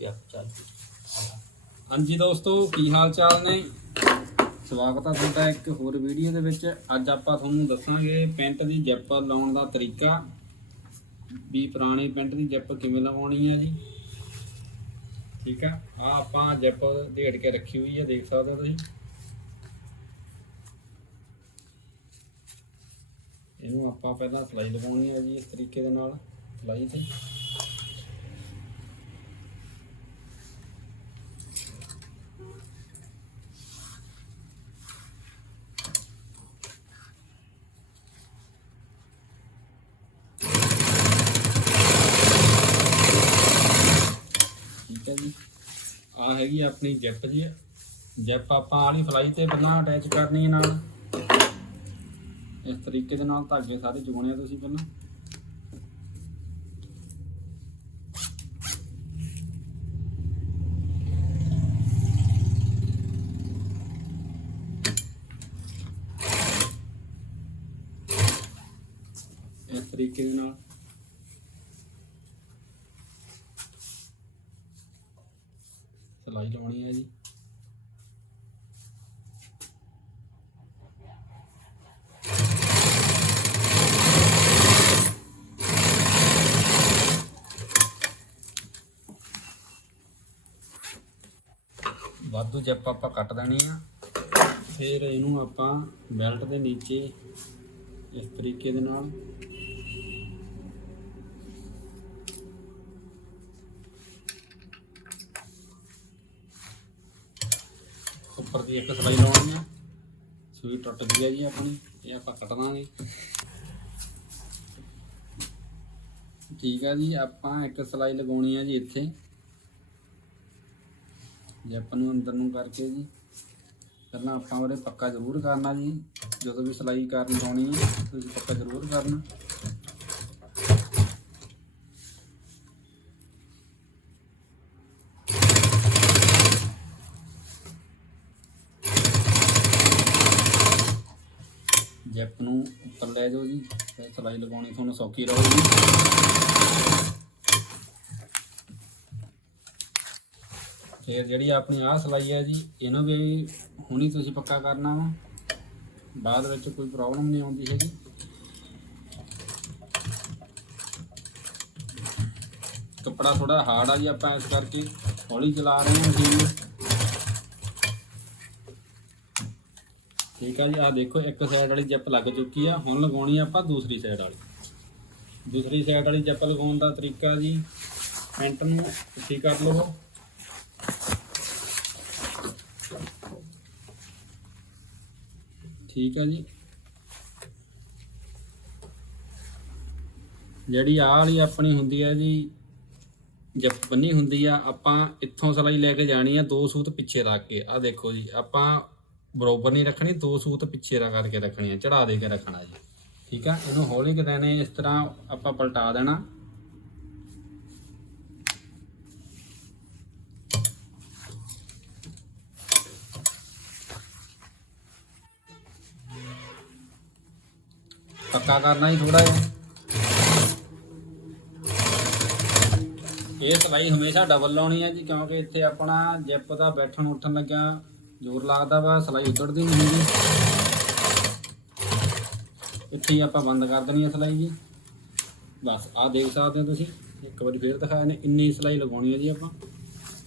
ਚੱਕ ਚੱਲ ਹਾਂਜੀ ਦੋਸਤੋ, ਕੀ ਹਾਲ ਚਾਲ ਨੇ? ਸਵਾਗਤ ਹੈ ਤੁਹਾਡਾ ਇੱਕ ਹੋਰ ਵੀਡੀਓ ਦੇ ਵਿੱਚ। ਅੱਜ ਆਪਾਂ ਤੁਹਾਨੂੰ ਦੱਸਾਂਗੇ ਪੈਂਟ ਦੀ ਜਿੱਪ ਲਾਉਣ ਦਾ ਤਰੀਕਾ। ਵੀ ਪੁਰਾਣੀ ਪੈਂਟ ਦੀ ਜਿੱਪ ਕਿਵੇਂ ਲਵਾਉਣੀ ਹੈ ਜੀ? ਠੀਕ ਆ? ਆ ਆਪਾਂ ਜਿੱਪ ਢੇੜ ਕੇ ਰੱਖੀ ਹੋਈ ਹੈ, ਦੇਖ ਸਕਦੇ ਹੋ ਤੁਸੀਂ। ਇਹਨੂੰ ਆਪਾਂ ਪਹਿਲਾਂ ਸਲਾਈ ਲਗਾਉਣੀ ਹੈ ਜੀ, ਇਸ ਤਰੀਕੇ ਦੇ ਨਾਲ ਸਲਾਈ ਤੇ ਠੀਕ ਹੈ ਜੀ ਆ ਹੈਗੀ ਆਪਣੀ ਜਿਪ ਜੀ। ਜਿਪ ਆਪਾਂ ਆਲੀ ਫਲਾਈ ਤੇ ਪਹਿਲਾਂ ਅਟੈਚ ਕਰਨੀ ਹੈ ਨਾਲ। ਇਸ ਤਰੀਕੇ ਦੇ ਨਾਲ ਧਾਗੇ ਸਾਰੇ ਜੋੜਨੇ ਆ ਤੁਸੀਂ ਪਹਿਲਾਂ। ਇਸ ਤਰੀਕੇ ਦੇ ਨਾਲ। ਸਲਾਈ ਲਾਉਣੀ ਹੈ ਜੀ। ਵਾਧੂ ਜੱਪ ਆਪਾਂ ਕੱਟ ਦੇਣੀ ਆ। ਫਿਰ ਇਹਨੂੰ ਆਪਾਂ ਬੈਲਟ ਦੇ ਨੀਚੇ ਇਸ ਤਰੀਕੇ ਦੇ ਨਾਲ ਉੱਪਰ ਦੀ ਇੱਕ ਸਲਾਈ ਲਾਉਣੀ ਆ। ਸੂਈ ਟੁੱਟ ਗਈ ਹੈ ਜੀ ਆਪਣੀ, ਇਹ ਆਪਾਂ ਕੱਟ ਦਾਂਗੇ ਠੀਕ ਆ ਜੀ, ਆਪਾਂ ਇੱਕ ਸਲਾਈ ਲਗਾਉਣੀ ਆ ਜੀ ਇੱਥੇ। ਜੇ ਆਪਾਂ ਨੂੰ ਅੰਦਰ ਨੂੰ ਕਰਕੇ ਜੀ, ਪਹਿਲਾਂ ਆਪਾਂ ਉਹਦੇ ਪੱਕਾ ਜ਼ਰੂਰ ਕਰਨਾ ਜੀ। ਜਦੋਂ ਵੀ ਸਲਾਈ ਕਰਨ ਲਾਉਣੀ ਹੈ ਤੁਸੀਂ ਪੱਕਾ ਜ਼ਰੂਰ ਕਰਨਾ। ਜੈਪ ਨੂੰ ਉੱਪਰ ਲੈ ਜਾਓ ਜੀ ਫਿਰ ਸਲਾਈ ਲਗਾਉਣੀ ਤੁਹਾਨੂੰ ਸੌਖੀ ਰਹੇਗੀ। ਫਿਰ ਜਿਹੜੀ ਆਪਣੀ ਆਹ ਸਲਾਈ ਹੈ ਜੀ, ਇਹਨੂੰ ਵੀ ਹੁਣੀ ਤੁਸੀਂ ਪੱਕਾ ਕਰਨਾ ਵਾ। ਬਾਅਦ ਵਿੱਚ ਕੋਈ ਪ੍ਰੋਬਲਮ ਨਹੀਂ ਆਉਂਦੀ ਹੈਗੀ। ਕੱਪੜਾ ਥੋੜਾ ਹਾਰਡ ਆ ਜੀ ਆਪਾਂ ਇਸ ਕਰਕੇ, ਹੌਲੀ ਚਲਾ ਰਹੇ ਹਾਂ ਮਸ਼ੀਨ ਨੂੰ ਠੀਕ ਆ ਜੀ, ਆਹ ਦੇਖੋ, ਇੱਕ ਸਾਈਡ ਵਾਲੀ ਜਿੱਪ ਲੱਗ ਚੁੱਕੀ ਆ, ਹੁਣ ਲਗਾਉਣੀ ਆ ਆਪਾਂ ਦੂਸਰੀ ਸਾਈਡ ਵਾਲੀ। ਦੂਸਰੀ ਸਾਈਡ ਵਾਲੀ ਜਿੱਪ ਲਗਾਉਣ ਦਾ ਤਰੀਕਾ ਜੀ, ਪੈਂਟ ਨੂੰ ਉੱਚੀ ਕਰ ਲਓ। ਠੀਕ ਆ ਜੀ। ਜਿਹੜੀ ਆਹ ਵਾਲੀ ਆਪਣੀ ਹੁੰਦੀ ਆ ਜੀ ਜੱਪ ਬੰਨੀ ਹੁੰਦੀ ਆ, ਆਪਾਂ ਇੱਥੋਂ ਸਲਾਈ ਲੈ ਕੇ ਜਾਣੀ ਆ, ਦੋ ਸੂਤ ਪਿੱਛੇ ਰੱਖ ਕੇ। ਆ ਦੇਖੋ ਜੀ, ਆਪਾਂ ਬਰੋਬਰ ਨਹੀਂ ਰੱਖਣੀ, ਦੋ ਸੂਤ ਪਿੱਛੇ ਰਾ ਕਰਕੇ ਰੱਖਣੀ ਹੈ ਚੜਾ ਦੇ ਕੇ ਰੱਖਣਾ ਜੀ। ਠੀਕ ਆ? ਇਹਨੂੰ ਹੌਲੀ ਕਿਤੇ ਨੇ ਇਸ ਤਰ੍ਹਾਂ ਆਪਾਂ ਪਲਟਾ ਦੇਣਾ। ਪੱਕਾ ਕਰਨਾ ਹੀ ਥੋੜਾ ਜਿਹਾ। ਇਹ ਸਲਾਈ ਹਮੇਸ਼ਾ ਡਬਲ ਲਾਉਣੀ ਹੈ ਜੀ, ਕਿਉਂਕਿ ਇੱਥੇ ਆਪਣਾ ਜਿਪ ਦਾ ਬੈਠਣ ਉੱਠਣ ਲੱਗਿਆ ਜ਼ੋਰ ਲੱਗਦਾ ਵਾ, ਸਲਾਈ ਉਤਰਦੀ ਨਹੀਂ ਹੁੰਦੀ ਇੱਥੇ ਹੀ ਆਪਾਂ ਬੰਦ ਕਰ ਦੇਣੀ ਹੈ ਸਲਾਈ ਜੀ। ਬਸ, ਆਹ ਦੇਖ ਸਕਦੇ ਹੋ ਤੁਸੀਂ, ਇੱਕ ਵਾਰੀ ਫੇਰ ਦਿਖਾਇਆ ਨੇ, ਇੰਨੀ ਸਲਾਈ ਲਗਾਉਣੀ ਹੈ ਜੀ ਆਪਾਂ।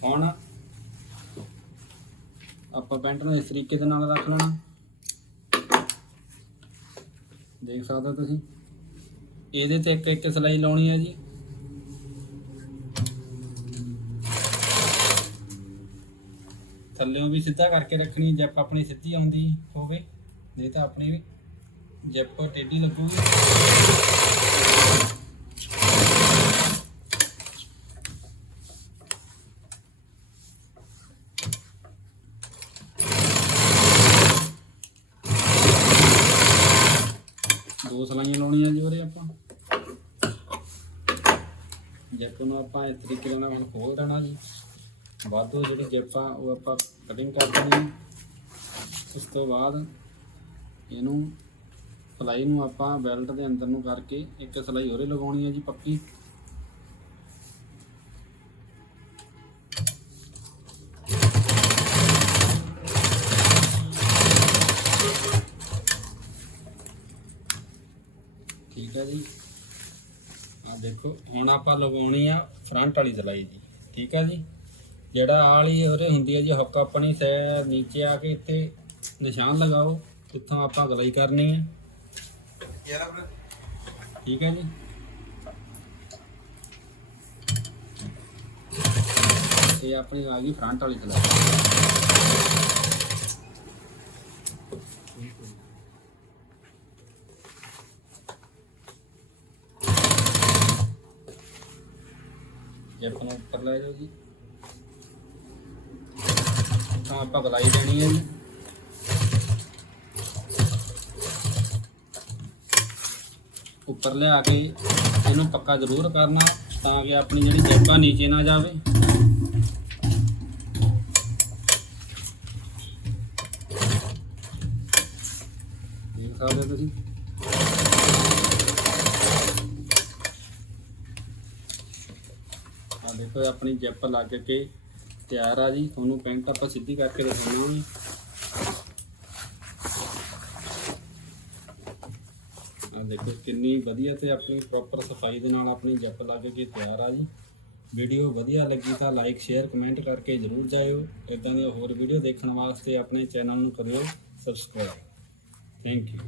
ਹੁਣ ਆਪਾਂ ਪੈਂਟ ਨੂੰ ਇਸ ਤਰੀਕੇ ਦੇ ਨਾਲ ਰੱਖ ਲੈਣਾ। ਦੇਖ ਸਕਦੇ ਹੋ ਤੁਸੀਂ। ਇਹਦੇ ਤੇ ਇੱਕ ਇੱਕ ਸਲਾਈ ਲਾਉਣੀ ਹੈ ਜੀ। ਥੱਲੇੋਂ ਵੀ ਸਿੱਧਾ ਕਰਕੇ ਰੱਖਣੀ, ਜੈਪ ਆਪਣੀ ਸਿੱਧੀ ਆਉਂਦੀ ਹੋਵੇ, ਨਹੀਂ ਤਾਂ ਆਪਣੀ ਵੀ। ਜੈਪ ਟੇਢੀ ਲੱਗੂਗੀ। ਦੋ ਸਲਾਈਆਂ ਲਾਉਣੀਆਂ ਜੀ ਉਹਦੇ ਆਪਾਂ। ਜੈਪ ਨੂੰ ਆਪਾਂ ਇਸ ਤਰੀਕੇ ਨਾਲ ਹੁਣ ਖੋਲ ਦੇਣਾ ਜੀ। ਵਾਧੂ ਜਿਹੜੀ ਜੇਪਾਂ ਉਹ ਆਪਾਂ ਕਟਿੰਗ ਕਰ ਦੇਣੀ ਉਸ ਤੋਂ ਬਾਅਦ ਇਹਨੂੰ ਸਲਾਈ ਨੂੰ ਆਪਾਂ ਬੈਲਟ ਦੇ ਅੰਦਰ ਨੂੰ ਕਰਕੇ ਇੱਕ ਸਲਾਈ ਹੋਰੇ ਲਗਾਉਣੀ ਹੈ ਜੀ ਪੱਕੀ। ਠੀਕ ਹੈ ਜੀ। ਆ ਦੇਖੋ, ਹੁਣ ਆਪਾਂ ਲਗਾਉਣੀ ਆ ਫਰੰਟ ਵਾਲੀ ਸਲਾਈ ਜੀ। ਠੀਕ ਹੈ ਜੀ? ਜਿਹੜਾ ਆਲੀ ਵਾਲੀ ਉਹਦੇ ਹੁੰਦੀ ਹੈ ਜੀ, ਹੱਕ ਆਪਣੀ ਸੈ ਨੀਚੇ ਆ ਕੇ ਇੱਥੇ ਨਿਸ਼ਾਨ ਲਗਾਓ ਇੱਥੋਂ ਆਪਾਂ ਗਲਾਈ ਕਰਨੀ ਹੈ ਠੀਕ ਹੈ ਜੀ। ਇਹ ਆਪਣੀ ਆ ਗਈ ਫਰੰਟ ਵਾਲੀ ਸਲਾਈ ਜੈਪ ਨੂੰ ਉੱਪਰ ਲੈ ਜਾਓ ਜੀ। ਤਾਂ ਆਪਾਂ ਗਲਾਈ ਦੇਣੀ ਹੈ ਜੀ। ਉੱਪਰ ਲਿਆ ਕੇ ਇਹਨੂੰ ਪੱਕਾ ਜ਼ਰੂਰ ਕਰਨਾ ਤਾਂ ਕਿ ਆਪਣੀ ਜਿਹੜੀ ਜੈਪਾ ਨੀਚੇ ਨਾ ਜਾਵੇ। ਦੇਖ ਸਕਦੇ ਹੋ ਤੁਸੀਂ? ਆ ਦੇਖੋ ਆਪਣੀ ਜੈਪ ਲੱਗ ਕੇ ਤਿਆਰ ਆ ਜੀ, ਤੁਹਾਨੂੰ ਪੈਂਟ ਆਪਾਂ ਸਿੱਧੀ ਕਰਕੇ ਦਿਖਾਉਣੀ ਹੈ ਆ ਦੇਖੋ ਕਿੰਨੀ ਵਧੀਆ ਤੇ ਆਪਣੀ ਪ੍ਰੋਪਰ ਸਫ਼ਾਈ ਦੇ ਨਾਲ ਆਪਣੀ ਜੱਪ ਲੱਗ ਕੇ ਤਿਆਰ ਆ ਜੀ। ਵੀਡੀਓ ਵਧੀਆ ਲੱਗੀ ਤਾਂ ਲਾਈਕ ਸ਼ੇਅਰ ਕਮੈਂਟ ਕਰਕੇ ਜਰੂਰ ਜਾਇਓ। ਇਦਾਂ ਦੀਆਂ ਹੋਰ ਵੀਡੀਓ ਦੇਖਣ ਵਾਸਤੇ ਆਪਣੇ ਚੈਨਲ ਨੂੰ ਕਰਿਓ ਸਬਸਕ੍ਰਾਈਬ ਥੈਂਕ ਯੂ